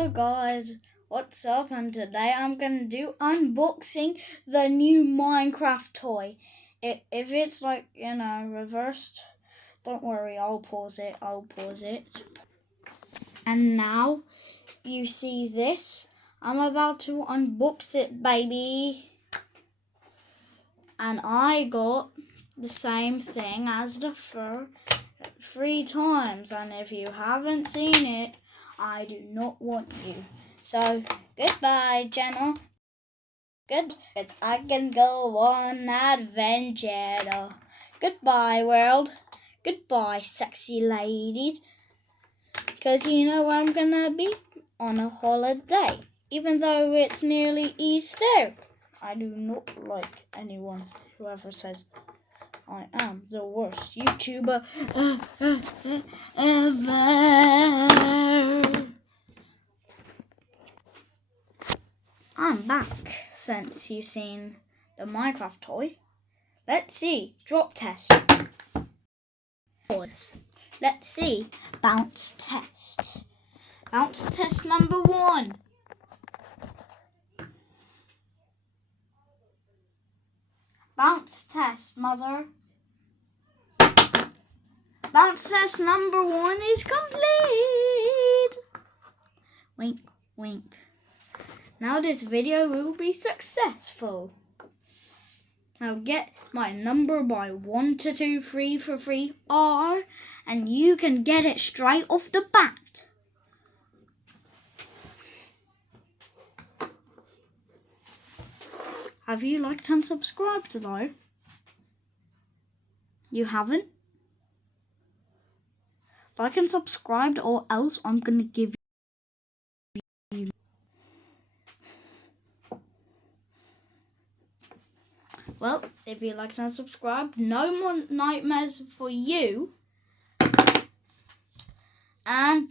Hello guys, what's up? And today I'm gonna do unboxing the new Minecraft toy. If it's like, reversed, don't worry, I'll pause it. And now you see this. I'm about to unbox it, baby. And I got the same thing as the fur 3 times, and if you haven't seen it, I do not want you. So goodbye, channel. Good, cause I can go on adventure. Goodbye, world. Goodbye, sexy ladies. Cause you know I'm gonna be on a holiday, even though it's nearly Easter. I do not like anyone who ever says I am the worst YouTuber ever. I'm back since you've seen the Minecraft toy. Let's see. Drop test. Let's see. Bounce test. Bounce test number 1. Bounce test, mother. Bounce test number 1 is complete. Wink, wink. Now this video will be successful. Now get my number by 1 to 2 3 for free R, and you can get it straight off the bat. Have you liked and subscribed though? You haven't? Like and subscribe, or else I'm gonna give you. Well, if you liked and subscribed, no more nightmares for you. And